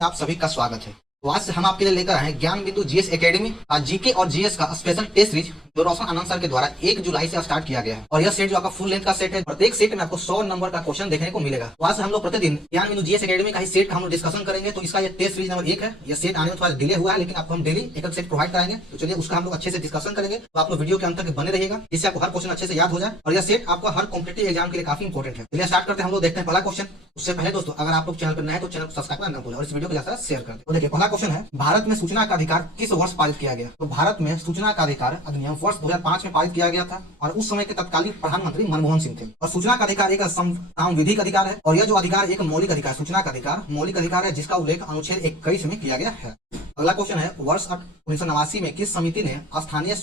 आप सभी का स्वागत है। तो आज से हम आपके लिए लेकर आए हैं ज्ञान बिंदु जीएस एकेडमी। आज जीके और जीएस का स्पेशल टेस्ट सीरीज जो रोशन आनंद सर के द्वारा 1 जुलाई से स्टार्ट किया गया है। और यह सेट जो आपका फुल लेंथ का सेट है, प्रत्येक सेट में आपको 100 नंबर का क्वेश्चन देखने को मिलेगा। तो आज से हम लोग प्रतिदिन ज्ञान बिंदु जीएस एकेडमी का ही सेट का हम लोग डिस्कशन करेंगे। तो इसका ये टेस्ट सीरीज नंबर 1 है। यह सेट आने में थोड़ा डिले हुआ है, लेकिन आपको हम डेली एक सेट प्रोवाइड कराएंगे। तो चलिए उसका हम लोग अच्छे से डिस्कशन करेंगे। तो आप लोग वीडियो के अंत तक बने रहिएगा, जिससे आपको हर क्वेश्चन अच्छे से याद हो जाए। और यह सेट आपको हर कॉम्पिटेटिव एग्जाम के लिए काफी इंपॉर्टेंट है। चलिए स्टार्ट करते हैं। हम लोग देखते हैं पहला क्वेश्चन। उससे पहले दोस्तों, अगर आप लोग चैनल पर नए हैं तो चैनल को सब्सक्राइब करना ना भूलें और इस वीडियो को ज्यादा शेयर कर दें। तो देखिए पहला क्वेश्चन है, भारत में सूचना का अधिकार किस वर्ष पारित किया गया? तो भारत में सूचना का अधिकार अधिनियम वर्ष 2005 में पारित किया गया था और उस समय के तत्कालीन प्रधानमंत्री मनमोहन सिंह थे। और सूचना का अधिकार एक संवैधानिक अधिकार है और यह जो अधिकार एक मौलिक अधिकार, सूचना का अधिकार मौलिक अधिकार है, जिसका उल्लेख अनुच्छेद 21 में किया गया है। अगला क्वेश्चन है, वर्ष 1989 में किस समिति ने स्थानीय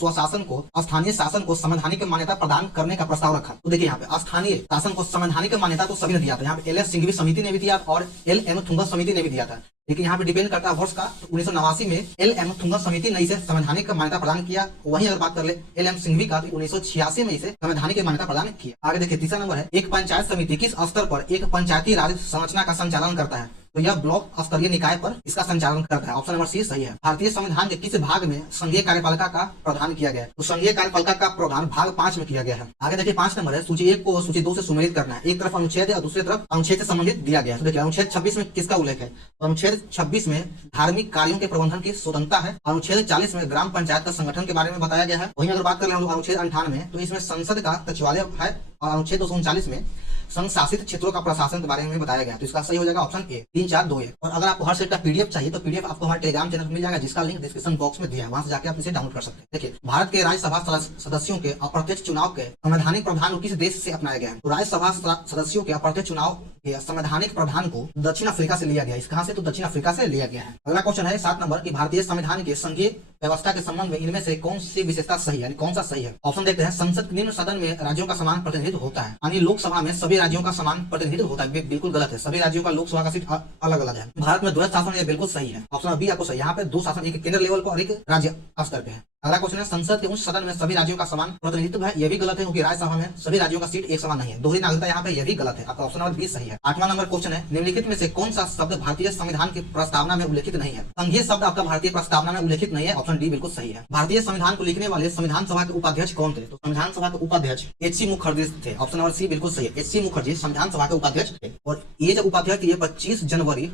शासन को संवैधानिक मान्यता प्रदान करने का प्रस्ताव रखा? तो देखिए यहाँ पे स्थानीय शासन को संवैधानिक मान्यता तो सभी ने दिया था। यहाँ पे एल एस सिंघवी समिति ने भी दिया और एल एम थुंगस समिति ने भी दिया था। लेकिन यहाँ पे डिपेंड करता है वर्ष का। 1989 में एल एम थुंगस समिति ने इसे संवैधानिक मान्यता प्रदान किया। वहीं अगर बात कर ले एल एम सिंघवी का, 1986 में इसे संवैधानिक मान्यता प्रदान किया। आगे देखिए तीसरा नंबर है, एक पंचायत समिति किस स्तर पर एक पंचायती राज संरचना का संचालन करता है? तो यह ब्लॉक स्तरीय निकाय पर इसका संचालन करता है। ऑप्शन नंबर सी सही है। भारतीय संविधान के किस भाग में संघीय कार्यपालिका का प्रावधान किया गया है? तो संघीय कार्यपालिका का प्रावधान भाग 5 में किया गया है। आगे देखिए 5 नंबर है, सूची 1 को सूची 2 से सुमेलित करना है। एक तरफ अनुच्छेद है और दूसरी तरफ अनुच्छेद से संबंधित दिया गया है। तो देखिए अनुच्छेद 26 में किसका उल्लेख है? तो अनुच्छेद 26 में धार्मिक कार्यों के प्रबंधन की स्वतंत्रता है। अनुच्छेद 40 में ग्राम पंचायत का संगठन के बारे में बताया गया है। वहीं अगर बात कर ले हम लोग अनुच्छेद 98 तो इसमें संसद का सचिवालय है और अनुच्छेद 239 में संघ शासित क्षेत्रों का प्रशासन के बारे में बताया गया। तो इसका सही हो जाएगा ऑप्शन ए, 3 4 2 1। और अगर आपको हर सेट का पीडीएफ चाहिए तो पीडीएफ आपको हमारे टेलीग्राम चैनल पर मिल जाएगा, जिसका लिंक डिस्क्रिप्शन बॉक्स में दिया है। वहां से जाकर आप इसे डाउनलोड कर सकते हैं। देखिए भारत के राज्यसभा सदस्यों के अप्रत्यक्ष चुनाव के संवैधानिक प्रावधान किस देश से अपनाया गया है? तो राज्यसभा सदस्यों के अप्रत्यक्ष चुनाव के संवैधानिक प्रावधान को दक्षिण अफ्रीका से लिया गया है। कहां से? तो दक्षिण अफ्रीका से लिया गया है। अगला क्वेश्चन है 7 नंबर की भारतीय संविधान के संघीय व्यवस्था के संबंध में इनमें से कौन सी विशेषता सही है, यानी कौन सा सही है? ऑप्शन देखते हैं, संसद निम्न सदन में राज्यों का समान प्रतिनिधित्व होता है, यानी लोकसभा में सभी राज्यों का समान प्रतिनिधित्व होता है। बिल्कुल गलत है, सभी राज्यों का लोकसभा का सीट अलग अलग है। भारत में द्वैध शासन, ये बिल्कुल सही है। ऑप्शन बी आपको सही। यहाँ पे 2 शासन, एक केंद्र लेवल पर और एक राज्य स्तर पे है। अगला क्वेश्चन है, संसद के उच्च सदन में सभी राज्यों का समान प्रतिनिधित्व है। यह भी गलत है, क्योंकि राज्यसभा में सभी राज्यों का सीट एक समान नहीं है। दोहरी नागरिकता यहाँ पे यह भी गलत है। आपका ऑप्शन नंबर बी सही है। 8वां नंबर क्वेश्चन है, निम्नलिखित में से कौन सा शब्द भारतीय संविधान की प्रस्तावना में उल्लेखित नहीं है? संघीय शब्द आपका भारतीय प्रस्तावना में उल्लेखित नहीं है। ऑप्शन डी बिल्कुल सही है। भारतीय संविधान को लिखने वाले संविधान सभा के उपाध्यक्ष कौन थे? तो संविधान सभा के उपाध्यक्ष एच.सी. मुखर्जी थे। ऑप्शन नंबर सी बिल्कुल सही है। एच.सी. मुखर्जी संविधान सभा के उपाध्यक्ष थे और ये जो उपाध्यक्ष ये 25 जनवरी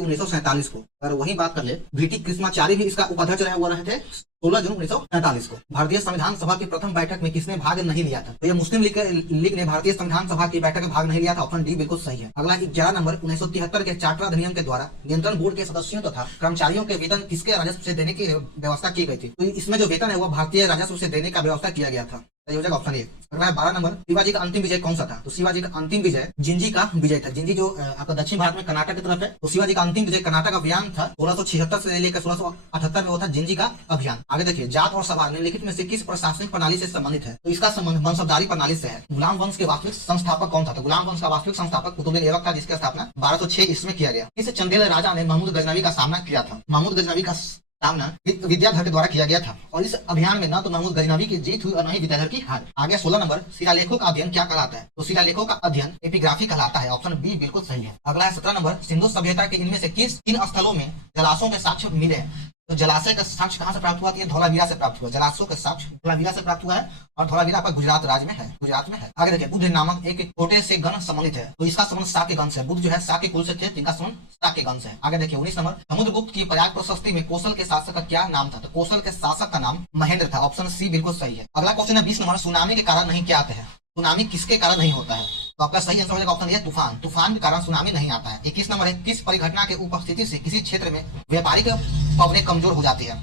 1947 को। अगर वही बात कर ले, वीटी कृष्णाचार्य भी इसका उपाध्यक्ष रहे थे 16 जून 1947 को। भारतीय संविधान सभा की प्रथम बैठक में किसने भाग नहीं लिया था? तो यह मुस्लिम लीग ने भारतीय संविधान सभा की बैठक में भाग नहीं लिया था। ऑप्शन डी बिल्कुल सही है। अगला 11 नंबर, 1973 के चार्टर अधिनियम के द्वारा नियंत्रण बोर्ड के सदस्यों तथा कर्मचारियों के वेतन किसके राजस्व से देने की व्यवस्था की गई थी? तो इसमें जो वेतन है वो भारतीय राजस्व से देने का व्यवस्था किया गया था। सही हो जाएगा ऑप्शन ए। अगला 12 नंबर, शिवाजी का अंतिम विजय कौन सा था? तो शिवाजी का अंतिम विजय जिंजी का विजय था। जिंजी जो आपका दक्षिण भारत में कर्नाटक की तरफ है, तो शिवाजी का अंतिम विजय कर्नाटक अभियान था। 1676 से लेकर 1678 में वो था जिंजी का अभियान। आगे देखिए, जाट और सवार निम्नलिखित में से किस प्रशासनिक प्रणाली से संबंधित है? तो इसका संबंध वंशधारी प्रणाली से है। गुलाम वंश के वास्तविक संस्थापक कौन था? तो गुलाम वंश का वास्तविक संस्थापक कुतुबुद्दीन ऐबक था, जिसकी स्थापना 1206 ईस्वी में किया गया। इस चंदेल राजा ने महमूद गजनवी का सामना किया था। महमूद गजनवी का सामना विद्याधर के द्वारा किया गया था और इस अभियान में न तो महमूद गजनवी की जीत हुई और न ही विद्याधर की हार। आगे 16 नंबर, शिलालेखों का अध्ययन क्या कहलाता है? तो शिलालेखों का अध्ययन एपिग्राफी कहलाता है। ऑप्शन बी बिल्कुल सही है। अगला है 17 नंबर, सिंधु सभ्यता के इनमें से किन स्थलों में जलाशयों के साक्ष्य मिले? तो जलाशय का साक्ष्य कहां से प्राप्त हुआ? ये धौलावीरा से प्राप्त हुआ। जलाशयों के साक्ष्य धौलावीरा से प्राप्त हुआ है और धौलावीरा आपका गुजरात राज्य में है, गुजरात में है। आगे देखिए, बुद्ध नामक एक छोटे से गण सम्मिलित है, तो इसका संबंध शाक्य गण से है। बुद्ध जो है शाक्य कुल से थे, जिनका संबंध शाक्य गण से है। आगे देखिए 19 नंबर, समुद्रगुप्त की प्रयाग प्रशस्ति में कौशल के शासक का क्या नाम था? तो कौशल के शासक का नाम महेंद्र था। ऑप्शन सी बिल्कुल सही है। अगला क्वेश्चन है 20 नंबर, सुनामी के कारण नहीं क्या आते हैं? सुनामी किसके कारण नहीं होता है? तो आपका सही आंसर हो जाएगा ऑप्शन ए, तूफान। तूफान के कारण सुनामी नहीं आता है। 21 नंबर है, किस परिघटना के उपस्थिति से किसी क्षेत्र में व्यापारिक पवनें कमजोर हो जाती है?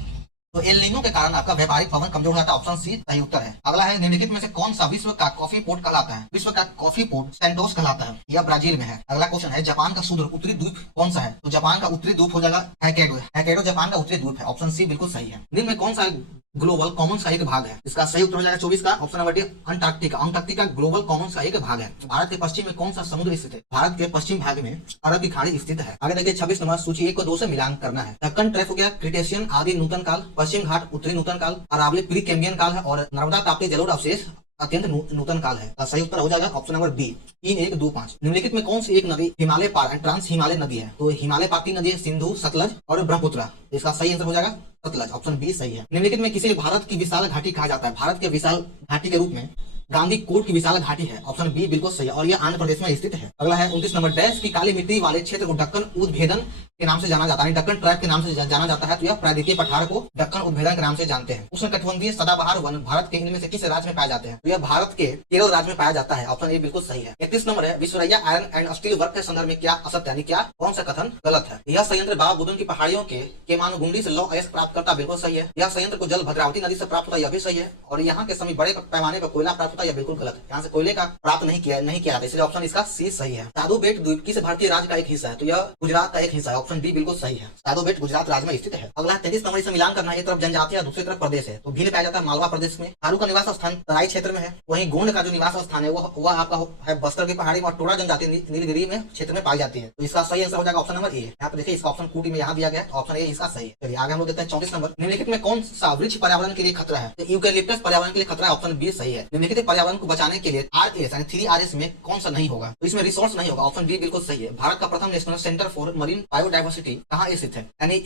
तो एल नीनो के कारण आपका व्यापारिक पवन कमजोर हो जाता है। ऑप्शन सी सही उत्तर है। अगला है, निम्नलिखित में से कौन सा विश्व का कॉफी पोर्ट कहलाता है? विश्व का कॉफी पोर्ट सैंटोस कहलाता है, यह ब्राजील में है। अगला क्वेश्चन है, जापान का सुदूर उत्तरी द्वीप कौन सा है? तो जापान का उत्तरी द्वीप हो जाएगा होक्काइडो। होक्काइडो जापान का उत्तरी द्वीप है। ऑप्शन सी बिल्कुल सही है। निम्न में कौन सा ग्लोबल कॉमन्स का एक भाग है? इसका सही उत्तर हो जाएगा 24 का option number D, Antarctica. Antarctica global Commons का एक भाग है। भारत के पश्चिम में कौन सा समुद्र स्थित है? भारत के पश्चिम भाग में अरब की खाड़ी स्थित है। आगे देखिए 26 नंबर, सूची 1 को 2 से मिलान करना है। दक्कन ट्रैप हो गया, क्रिटेशियन आदि नूतन काल, पश्चिम घाट उत्तरी नूतन काल, अरावली प्री कैम्बियन काल है और नर्मदा ताप्ती जलोढ़ अवशेष अत्यंत नूतन काल है। सही उत्तर हो जाएगा ऑप्शन नंबर बी 3125। निम्नलिखित में कौन सी एक नदी हिमालय पार ट्रांस हिमालय नदी है? तो हिमालय पार तीन नदी है, सिंधु, सतलज और ब्रह्मपुत्र। इसका सही आंसर हो जाएगा सतलज, ऑप्शन बी सही है। निम्नलिखित में किसे भारत की विशाल घाटी कहा जाता है? भारत के विशाल घाटी के रूप में गांधी कोट की विशाल घाटी है, ऑप्शन बी बिल्कुल सही है और यह आंध्र प्रदेश में स्थित है। अगला है 29 नंबर, डैश की काली मिट्टी वाले क्षेत्र को दक्कन उद्भेदन के नाम से जाना जाता है, दक्कन ट्राइब के नाम से जाना जाता है। तो यह प्रायद्वीपीय पठार को दक्कन उद्भेदन के नाम से जानते हैं। उष्णकटिबंधीय सदाबहार वन भारत के इनमें से किस राज्य में पाए जाते हैं? तो यह भारत के केरल राज्य में पाया जाता है, ऑप्शन ए बिल्कुल सही है। 31 नंबर है, Visvesvaraya iron and steel work के संदर्भ में क्या असत्य यानी क्या कौन सा कथन गलत है? यह संयंत्र बाबा बुदन की पहाड़ियों के मानगुंडी से लौह अयस्क प्राप्त करता, बिल्कुल सही है। यह संयंत्र को जल भद्रावती नदी से प्राप्त होता, यह भी सही है। और यहाँ के समीप बड़े पैमाने पर कोयला प्राप्त होता, यह बिल्कुल गलत है। यहाँ से कोयले का प्राप्त नहीं किया जाता, इसलिए ऑप्शन इसका सी सही है। साधु बेट द्वीप किस भारतीय राज्य का एक हिस्सा है? तो यह गुजरात का एक हिस्सा है, ऑप्शन डी बिल्कुल सही है। साधु बेट गुजरात राज्य में स्थित है। अगला 33 नंबर, से मिलान करना है, एक तरफ जनजाति है दूसरी तरफ प्रदेश है। तो भील पाया जाता है मालवा प्रदेश में। थारू का निवास स्थान तराई क्षेत्र में है। वहीं गोंड का जो निवास स्थान है वह आपका है बस्तर की पहाड़ी में, और टोडा जनजाति नीलगिरी में क्षेत्र में पाई जाती है। तो इसका सही आंसर हो जाएगा ऑप्शन नंबर ए। यहाँ पे देखिए इसका ऑप्शन कूटी में यहाँ दिया गया है, ऑप्शन ए इसका सही है। चलिए आगे हम लोग देखते हैं 34 नंबर, निम्नलिखित में कौन सा वृक्ष पर्यावरण के लिए खतरा है? तो यूकेलिप्टस पर्यावरण के लिए खतरा है, ऑप्शन बी सही है। निम्नलिखित पर्यावरण को बचाने के लिए RS यानी 3RS में कौन सा नहीं होगा? तो इसमें रिसोर्स नहीं होगा, ऑप्शन बी बिल्कुल सही है। भारत का प्रथम national centre for marine biodiversity कहाँ स्थित है? यानी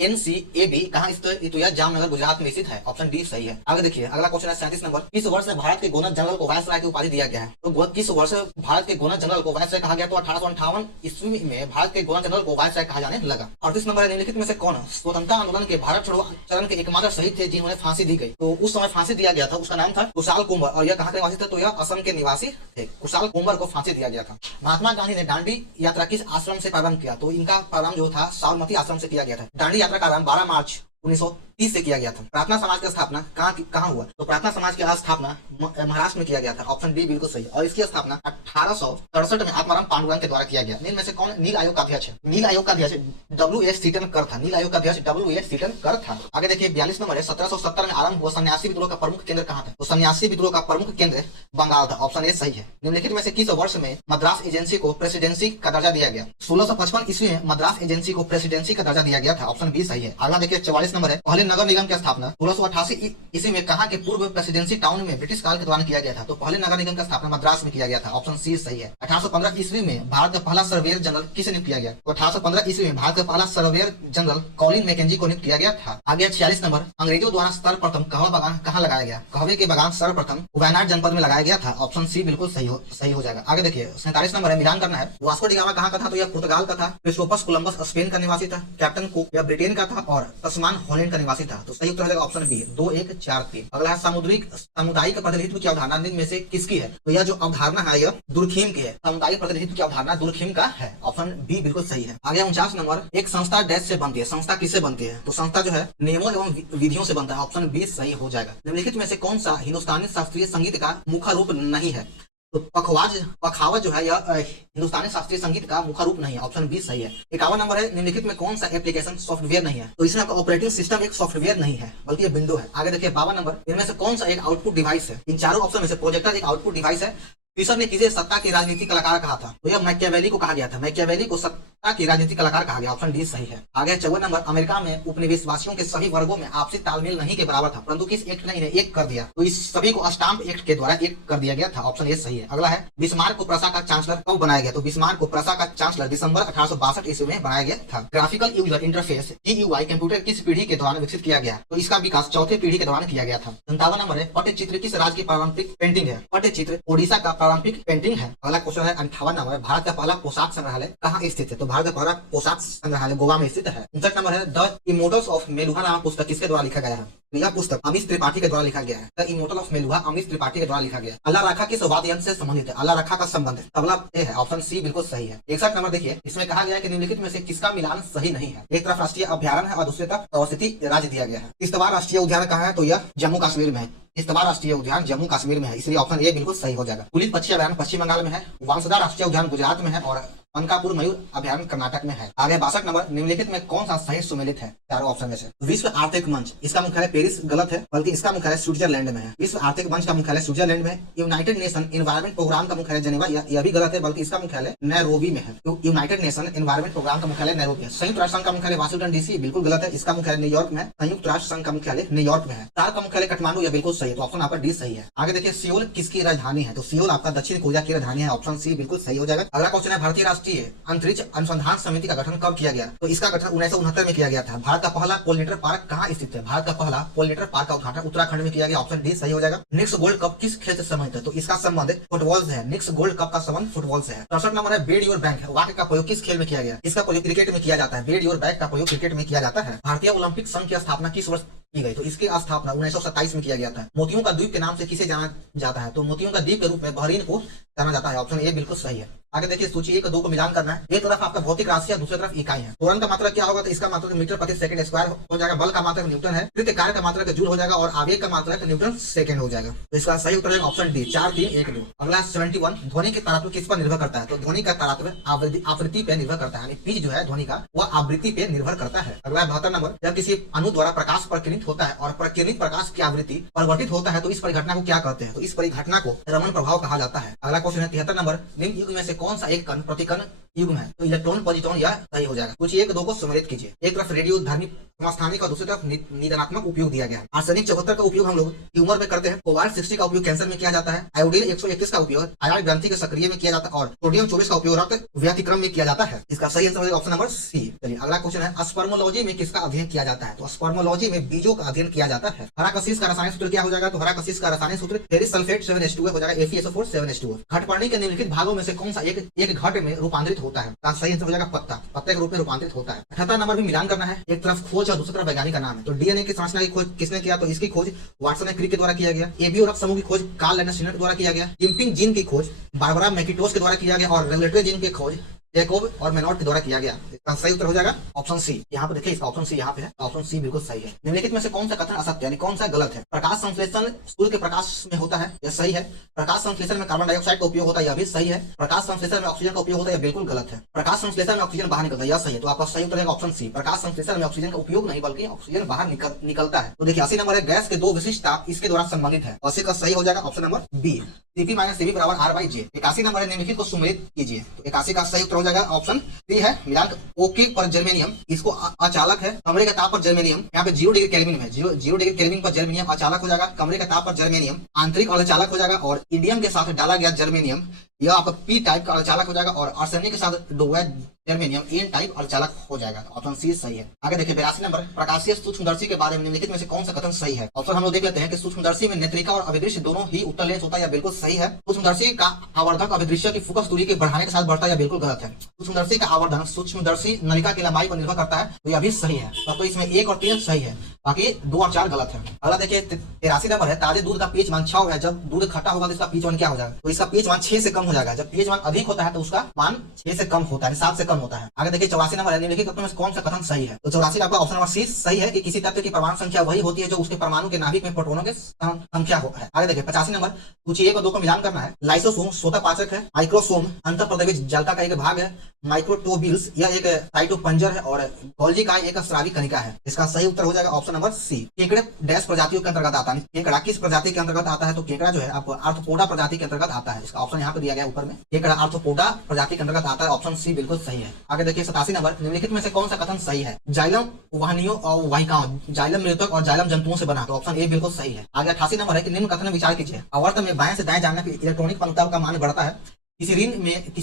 NCAB कहाँ स्थित है? तो यह जामनगर गुजरात में स्थित है, ऑप्शन डी सही है। आगे देखिए अगला क्वेश्चन है 37 नंबर, किस वर्ष में भारत के गवर्नर जनरल को वायसराय की उपाधि दिया गया है? तो किस वर्ष भारत के गवर्नर जनरल को वायसराय कहा गया? तो 1858 ईस्वी में भारत के गवर्नर जनरल को वायसराय कहा जाने लगा। 38 नंबर है, निम्नलिखित में से कौन स्वतंत्रता आंदोलन के भारत छोड़ो चरण के एकमात्र शहीद थे जिन्होंने फांसी दी गई? तो उस समय फांसी दिया गया था, उसका नाम था कुशाल कुंवर, और यह कहाँ के निवासी थे? तो यह असम के निवासी थे। कुशाल कुंवर को फांसी दिया गया था। महात्मा गांधी ने दांडी यात्रा किस आश्रम से प्रारंभ किया? तो इनका प्रारंभ जो था साबरमती आश्रम से किया गया था। दांडी यात्रा का आरंभ 12 मार्च 1930 से किया गया था। प्रार्थना समाज की स्थापना कहाँ हुआ? तो प्रार्थना समाज की स्थापना महाराष्ट्र में किया गया था, ऑप्शन डी बिल्कुल सही। और इसकी स्थापना 1867 में आत्माराम पांडुरंग के द्वारा किया गया। इनमें से कौन नील आयोग का अध्यक्ष है? नील आयोग का अध्यक्ष WS सीटनकर था। नील आयोग का अध्यक्ष WS सीटनकर था। आगे देखिए 42 नंबर है, 1770 में आरंभ हुआ सन्यासी विद्रोह का प्रमुख केंद्र कहाँ था? तो सन्यासी विद्रोह का प्रमुख केंद्र बंगाल था, ऑप्शन ए सही है। निम्नलिखित में से किस वर्ष में मद्रास एजेंसी को प्रेसिडेंसी का दर्जा दिया गया? 1655 ईस्वी में मद्रास एजेंसी को प्रेसिडेंसी का दर्जा दिया गया था, ऑप्शन बी सही है। अगला देखिए 44 नंबर है, पहले नगर निगम की स्थापना 1688 ईस्वी में कहाँ के पूर्व प्रेसिडेंसी टाउन में ब्रिटिश काल के दौरान किया गया था? तो पहले नगर निगम का स्थापना मद्रास में किया गया था, ऑप्शन सी सही है। 1815 ईस्वी में भारत का पहला सर्वेयर जनरल किसे नियुक्त किया गया? तो 1815 ईस्वी में भारत का पहला सर्वेयर जनरल कॉलिन मैकेंजी को नियुक्त किया गया था। आगे 46 नंबर, अंग्रेजों द्वारा सर्वप्रथम कहवा बागान कहाँ लगाया गया? कहवे के बागान सर्वप्रथम वायनाड जनपद में लगाया गया था, ऑप्शन सी बिल्कुल सही हो जाएगा। आगे देखिए 47 नंबर है, मिलान करना है। वास्को डी गामा कहाँ का था? तो यह पुर्तगाल का था। क्रिस्टोफर कोलंबस स्पेन का निवासी था। कैप्टन कुक यह ब्रिटेन का था और तस्मान हॉलैंड का निवासी था। तो सही उत्तर है ऑप्शन बी 2 1 4 3। अगला है सामुदायिक प्रतिनिधित्व की अवधारणा निम्न में से किसकी है? तो यह जो अवधारणा है यह दुर्खिम की है। सामुदायिक प्रतिनिधित्व की अवधारणा दुर्खिम का है, ऑप्शन बी बिल्कुल सही है। आगे 49 नंबर, एक संस्था डैश से बनती है। संस्था किससे बनती है? तो संस्था जो है नियमों एवं विधियों से बनता है, ऑप्शन बी सही हो जाएगा। निम्नलिखित में से कौन सा हिंदुस्तानी शास्त्रीय संगीत का मुख्य रूप नहीं है? तो पखावज जो है यह हिंदुस्तानी शास्त्रीय संगीत का मुख्य रूप नहीं है, ऑप्शन बी सही है। 51 नंबर है, निम्नलिखित में कौन सा एप्लीकेशन सॉफ्टवेयर नहीं है? तो इसमें आपका ऑपरेटिंग सिस्टम एक सॉफ्टवेयर नहीं है बल्कि यह विंडो है। आगे देखिए 52 नंबर, इनमें से कौन सा एक आउटपुट डिवाइस है? इन चारों ऑप्शन में से प्रोजेक्टर एक आउटपुट डिवाइस है। फिशर ने किसे सत्ता की राजनीति कलाकार कहा था? तो यह मैकियावेली को कहा गया था। मैकियावेली को सत्ता की राजनीति कलाकार कहा गया, ऑप्शन डी सही है। आगे 54 नंबर, अमेरिका में उपनिवेशवासियों के सभी वर्गों में आपसी तालमेल नहीं के बराबर था, परंतु किस एक्ट ने इन्हें एक कर दिया? तो इस सभी को स्टाम्प एक्ट के द्वारा एक कर दिया गया था, ऑप्शन ए सही है। अगला है बिस्मार्क को प्रसा का चांसलर कब बनाया गया? तो बिस्मार्क को प्रसा का चांसलर दिसंबर 1862 ईस्वी में बनाया गया था। Graphical user interface GUI computer किस पीढ़ी के दौरान विकसित किया गया? तो इसका विकास चौथे पीढ़ी के दौरान किया गया था। 57 नंबर है, पट्टचित्र किस राज्य की पारंपरिक पेंटिंग है? पट्टचित्र ओडिशा का पारंपरिक पेंटिंग है। अगला क्वेश्चन है 58 नंबर, भारत का पहला पोशाक संग्रहालय कहाँ स्थित है? तो भारत का पहला पोशाक संग्रहालय गोवा में स्थित है। 59 नंबर है, द इमोर्टल्स ऑफ मेलुहा नामक पुस्तक किसके द्वारा लिखा गया है? यह पुस्तक अमीश त्रिपाठी के द्वारा लिखा गया है। The immortal of Meluha Amish Tripathi के द्वारा लिखा गया है। अल्लाह रखा किस वाद्य यंत्र से संबंधित है? अल्लाह रखा का संबंध तबला ए है, ऑप्शन सी बिल्कुल सही है। 61 नंबर देखिए, इसमें कहा गया है कि निम्नलिखित में से किसका मिलान सही नहीं है? एक तरफ राष्ट्रीय अभ्यारण्य है और दूसरी तरफ अवस्थित राज्य दिया गया है। किश्तवाड़ राष्ट्रीय उद्यान कहाँ है? तो यह जम्मू कश्मीर में है। किश्तवाड़ राष्ट्रीय उद्यान जम्मू कश्मीर में है, इसलिए ऑप्शन ए बिल्कुल सही हो जाएगा। पुलिस पक्षी अभ्यारण्य पश्चिम बंगाल में है। वांसदा राष्ट्रीय उद्यान गुजरात में है और अनकापुर मयूर अभ्यारण्य कर्नाटक में है। आगे 62 नंबर, निम्नलिखित में कौन सा सही सुमेलित है चारों ऑप्शन में से? विश्व आर्थिक मंच, इसका मुख्यालय पेरिस गलत है, बल्कि इसका मुख्यालय स्विट्जरलैंड में है। विश्व आर्थिक मंच का मुख्यालय स्विट्जरलैंड में है। यूनाइटेड नेशन एनवायरमेंट प्रोग्राम का मुख्यालय जेनेवा, यह भी गलत है, बल्कि इसका मुख्यालय नैरोबी में है। तो यूनाइटेड नेशन एनवायरमेंट प्रोग्राम का मुख्यालय नैरोबी है। संयुक्त राष्ट्र संघ का मुख्यालय वाशिंगटन DC बिल्कुल गलत है, इसका मुख्यालय न्यूयॉर्क में है। संयुक्त राष्ट्र संघ का मुख्यालय न्यूयॉर्क में है। सार्क का मुख्यालय काठमांडू, यह बिल्कुल सही है, तो ऑप्शन आपका डी सही है। आगे देखिए सियोल किसकी राजधानी है, तो सियोल आपका दक्षिण कोरिया की राजधानी है, ऑप्शन सी बिल्कुल सही हो जाएगा। अगला क्वेश्चन है भारतीय राष्ट्रीय अंतरिक्ष अनुसंधान समिति का गठन कब किया गया, तो इसका गठन 1969 में किया गया था। भारत का पहला पोलिनेटर पार्क कहाँ स्थित है, भारत का पहला पोलिनेटर पार्क का उद्घाटन उत्तराखंड में किया गया, ऑप्शन डी सही हो जाएगा। निक्स गोल्ड कप किस खेल से संबंधित है, तो इसका संबंध फुटबॉल से है। निक्स गोल्ड कप का संबंध फुटबॉल से है। 63 नंबर है बेड योर बैंक वाक्य का प्रयोग किस खेल में किया गया, इसका प्रयोग क्रिकेट में किया जाता है। बेड योर बैग का प्रयोग क्रिकेट में किया जाता है। भारतीय ओलंपिक संघ की स्थापना किस वर्ष की गई, तो इसकी स्थापना 1927 में किया गया था। मोतियों का द्वीप के नाम से किसे जाना जाता है, तो मोतियों का द्वीप के रूप में बहरीन को जाना जाता है, ऑप्शन ए बिल्कुल सही है। आगे देखिए सूची 1 और 2 को मिलान करना है। एक तरफ आपका भौतिक राशि है, दूसरी तरफ इकाई है। त्वरण का मात्रक क्या होगा, तो इसका मात्रक मीटर प्रति सेकंड स्क्वायर हो जाएगा। बल का मात्रक न्यूटन है। कृत्य कार्य का मात्रक जूल हो जाएगा और आवेग का मात्रक न्यूटन सेकंड हो जाएगा। तो इसका सही उत्तर है ऑप्शन डी 4 3 1 2। अगला 71 ध्वनि के तारतम्य किस पर निर्भर करता है, तो ध्वनि का तारतम्य आवृत्ति पे निर्भर करता है, यानी पिच जो है ध्वनि का वह आवृत्ति पे निर्भर करता है। अगला 72 नंबर जब किसी अणु द्वारा प्रकाश प्रकीर्णित होता है और प्रकीर्णित प्रकाश की आवृत्ति परिवर्तित होता है तो इस परिघटना को क्या कहते हैं, तो इस परिघटना को रमन प्रभाव कहा जाता है। अगला क्वेश्चन है 73 नंबर निम्न युग में से कौन सा एक कण प्रतिकण युग्म है, तो इलेक्ट्रॉन पॉजिट्रॉन यह सही हो जाएगा। कुछ 1 2 को सम्मिलित कीजिए। एक तरफ रेडियो धर्मी समस्थानिक और दूसरी तरफ निदानात्मक उपयोग दिया गया है। आर्सेनिक 74 का उपयोग हम लोग ट्यूमर में करते हैं। कोबाल्ट 60 का उपयोग कैंसर में किया जाता है। आयोडीन 131 का उपयोग थायराइड ग्रंथि के सक्रिय में किया जाता है और सोडियम 24 का उपयोग रक्त व्यतिक्रम में किया जाता है। इसका सही आंसर होगा ऑप्शन नंबर सी। चलिए अगला क्वेश्चन है स्पर्मोलॉजी में किसका अध्ययन किया जाता है, तो स्पर्मोलॉजी में बीजों का अध्ययन किया जाता है। हरा कशिश का रासायनिक सूत्र क्या हो जाएगा, तो हरा कशिश का रासायनिक सूत्र फेरिस सल्फेट 7H2O हो जाएगा, FeSO4 7H2O। घटपर्णी के निम्नलिखित भागों में से कौन सा एक घट में रूपांतरित होता है, सही आंसर हो जाएगा पत्ते के रूप में रूपांतरित होता है। 78 नंबर भी मिलान करना है। एक तरफ खोज और दूसरी तरफ वैज्ञानिक का नाम है। तो डीएनए की संरचना की खोज किसने किया, तो इसकी खोज वाटसन ने क्रिक के द्वारा किया गया। एबीओ रक्त समूह की खोज कार्ल लैंडर स्टीनर के द्वारा किया गया। इम्पिंग जीन की खोज बारबरा मैकिटोस के द्वारा किया गया और रेगुलेटरी जीन की खोज जैकोब और मेनॉट के द्वारा किया गया। इसका सही उत्तर हो जाएगा ऑप्शन सी। यहाँ पे देखिए इसका ऑप्शन सी यहाँ पे है, ऑप्शन सी बिल्कुल सही है। निम्नलिखित में से कौन सा कथन असत्य यानी कौन सा गलत है, प्रकाश संश्लेषण सूर्य के प्रकाश में होता है, यह सही है। प्रकाश संश्लेषण में कार्बन डाइऑक्साइड का उपयोग होता है, यह भी सही है। प्रकाश संश्लेषण में ऑक्सीजन का उपयोग होता है, यह बिल्कुल गलत है। प्रकाश संश्लेषण में ऑक्सीजन बाहर निकलता है, यह सही है। तो आपका सही उत्तर है ऑप्शन सी। प्रकाश संश्लेषण में ऑक्सीजन का उपयोग नहीं बल्कि ऑक्सीजन बाहर निकलता है। तो देखिए 80 नंबर है गैस के 2 विशिष्ट ताप इसके द्वारा संबंधित है, 80 का सही हो जाएगा option number B. Cp - Cv = R/J। 81 number है निम्नलिखित को सम्मिलित कीजिए, तो 81 का सही उत्तर हो जाएगा ऑप्शन डी है मिलान। ओके पर जर्मेनियम इसको अचालक है। कमरे के ताप पर जर्मेनियम यहाँ पे 0 डिग्री केल्विन में 0 डिग्री केल्विन पर जर्मेनियम अचालक हो जाएगा। कमरे के ताप पर जर्मेनियम आंतरिक अर्धचालक हो जाएगा और इंडियम के साथ डाला गया जर्मेनियम यह आपका पी टाइप का अर्धचालक हो जाएगा और आर्सेनिक के साथ डोवा जर्मेनियम एन टाइप अर्धचालक हो जाएगा। ऑप्शन सी सही है। आगे देखिए 82 नंबर प्रकाशीय सूक्ष्मदर्शी के बारे में निम्नलिखित में से कौन सा कथन सही है। ऑप्शन हम लोग देख लेते हैं कि सूक्ष्मदर्शी में नेत्रिका और अभिदृश्य दोनों ही उत्तल लेंस होता है, यह बिल्कुल सही है। सूक्ष्मदर्शी का आवर्धक अभिदृश्य की फोकस दूरी के बढ़ाने के साथ बढ़ता है, यह बिल्कुल गलत है। सूक्ष्मदर्शी का आवर्धन सूक्ष्मदर्शी नलिका की लंबाई पर निर्भर करता है, तो यह भी सही है। तो इसमें 1 और 3 सही है, बाकी 2 और 4 गलत है। अगला देखिए 83 नंबर है ताजे दूध का पीएच मान 6 है, जब दूध खट्टा होगा तो इसका पीएच मान क्या हो जाएगा, तो इसका पीएच मान 6 से कम हो जाएगा। जब पीएच मान अधिक होता है तो उसका मान 6 से कम होता है, 7 से कम होता है। आगे देखिए 84 नंबर है निम्नलिखित तत्वों में कौन सा कथन सही है, तो 84 का आपका ऑप्शन नंबर सी सही है कि किसी तत्व की परमाणु संख्या वही होती है जो उसके परमाणु के नाभिक में प्रोटॉनों की संख्या है। आगे देखिए 85 नंबर सूची 1 और 2 को मिलान करना है। लाइसोसोम स्वतःपाचक है। माइक्रोसोम अंतःप्रदेश जालिका का एक भाग है। माइक्रोटोबिल्स यह एक साइटोपंजर है और गोल्जी का एक स्रावी कणिका है। इसका सही उत्तर हो जाएगा ऑप्शन नंबर सी। केकड़े डैश प्रजातियों के अंतर्गत आता है। केकड़ा किस प्रजाति के अंतर्गत आता है, तो केकड़ा जो है आपको आर्थ्रोपोडा प्रजाति के अंतर्गत आता है। इसका ऑप्शन यहाँ पे दिया गया ऊपर में, केकड़ा आर्थ्रोपोडा प्रजाति के अंतर्गत आता है। ऑप्शन सी बिल्कुल सही है। आगे देखिए 87 नंबर निम्नलिखित में से कौन सा कथन सही है। जाइलम वाहिनियों और वाहिकाओं जाइलम मृतक और जाइलम जंतुओं से बना, तो ऑप्शन ए बिल्कुल सही है। आगे 88 नंबर है कि निम्न कथन में विचार कीजिए। आवर्त में बाएं से दाएं जाने पर इलेक्ट्रॉनिक पंक्ताओं का मान बढ़ता है। किसी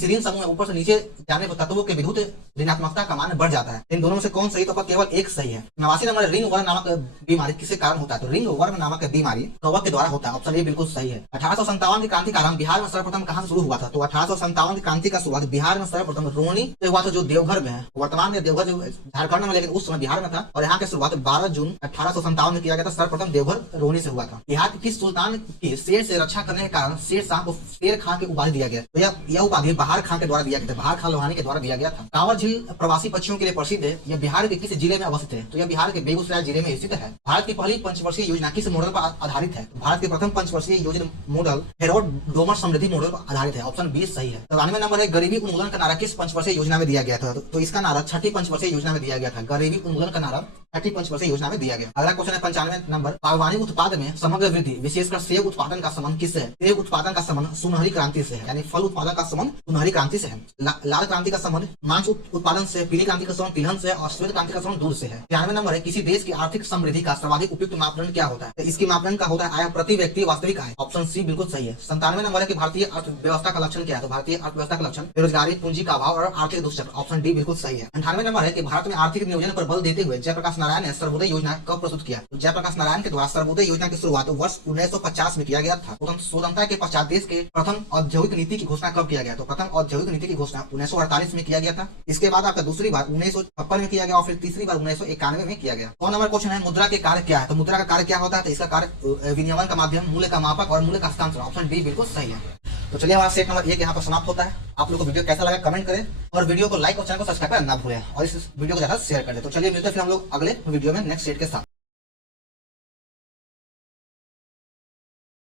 ऋण समूह में ऊपर से नीचे जाने पर तत्वों के विद्युत ऋणात्मकता का मान बढ़ जाता है। इन दोनों में से कौन सही, तो केवल एक सही है। 89 नंबर रिंग वर्म नामक बीमारी किसके कारण होता है, तो रिंग वर्म नामक बीमारी कवक के द्वारा होता है। ऑप्शन ए बिल्कुल सही है। 1857 की क्रांति का आरंभ बिहार में सर्वप्रथम कहां से शुरू हुआ था, तो 1857 की क्रांति का शुरुआत बिहार में सर्वप्रथम रोहिणी से हुआ था, जो देवघर में है। वर्तमान में देवघर जो झारखंड में, लेकिन उस समय बिहार में था और यहाँ की शुरुआत 12 जून 1857 में किया गया था। सर्वप्रथम देवघर रोहिणी से हुआ था। बिहार के किस सुल्तान की शेर से रक्षा करने के कारण शेर शाह को शेर खां की उपाधि दिया गया, तो यह उपाधि बहार खां के द्वारा दिया गया था। बहार खां लोहानी के द्वारा दिया गया था। कांवर झील प्रवासी पक्षियों के लिए प्रसिद्ध है। यह बिहार के किस जिले में अवस्थित है, तो यह बिहार के बेगूसराय जिले में स्थित है। भारत की पहली पंचवर्षीय योजना किस मॉडल पर आधारित है, भारत की प्रथम पंचवर्षीय योजना मॉडल हेरोड डोमर समृद्धि मॉडल पर आधारित है। ऑप्शन 20 सही है। 93 नंबर है गरीबी उन्मूलन का नारा किस पंचवर्षीय योजना में दिया गया था, तो इसका नारा छठी पंचवर्षीय योजना में दिया गया था। गरीबी उन्मूलन का नारा 30% योजना में दिया गया। अगला क्वेश्चन है 95 नंबर, बागवानी उत्पाद में समग्र वृद्धि विशेषकर सेब उत्पादन का संबंध किससे है? सेब उत्पादन का संबंध सुनहरी क्रांति से है, यानी फल उत्पादन का संबंध सुनहरी क्रांति से है। लाल क्रांति का संबंध मांस उत्पादन से, पीली क्रांति का संबंध तिलहन से और श्वेत क्रांति का संबंध दूध से है। 93 नंबर है, किसी देश की आर्थिक समृद्धि का सर्वाधिक उपयुक्त मापदंड क्या होता है? तो इसकी मापदंड का होता है आय प्रति व्यक्ति वास्तविक आय। ऑप्शन सी बिल्कुल सही है। 97 नंबर है कि भारतीय अर्थव्यवस्था का लक्षण क्या है? तो भारतीय अर्थव्यवस्था का लक्षण बेरोजगारी, पूंजी का अभाव और आर्थिक दुष्चक्र। ऑप्शन डी बिल्कुल सही है। 98 नंबर है कि भारत में आर्थिक नियोजन पर बल देते हुए जयप्रकाश नारायण ने सर्वोदय योजना कब प्रस्तुत किया? तो जयप्रकाश नारायण के द्वारा सर्वोदय योजना की शुरुआत वर्ष 1950 में किया गया था। स्वतंत्रता के पश्चात देश के प्रथम औद्योगिक नीति की घोषणा कब किया गया? तो प्रथम औद्योगिक नीति की घोषणा 1948 में किया गया था। इसके बाद आपका दूसरी बार 1956 में किया गया और फिर तीसरी बार 1991 में किया गया। 100 नंबर क्वेश्चन है, मुद्रा के कार्य क्या है? तो मुद्रा का कार्य क्या होता है? तो इसका कार्य विनियमन का माध्यम, मूल्य का मापक और मूल्य का हस्तांतरण। ऑप्शन डी बिल्कुल सही है। तो चलिए हमारा सेट नंबर 1 यहाँ पर समाप्त होता है। आप लोग को वीडियो कैसा लगा कमेंट करें और वीडियो को लाइक और चैनल को सब्सक्राइब करना ना भूलें और इस वीडियो को ज्यादा शेयर कर दें। तो चलिए मिलते हैं फिर हम लोग अगले वीडियो में नेक्स्ट सेट के साथ।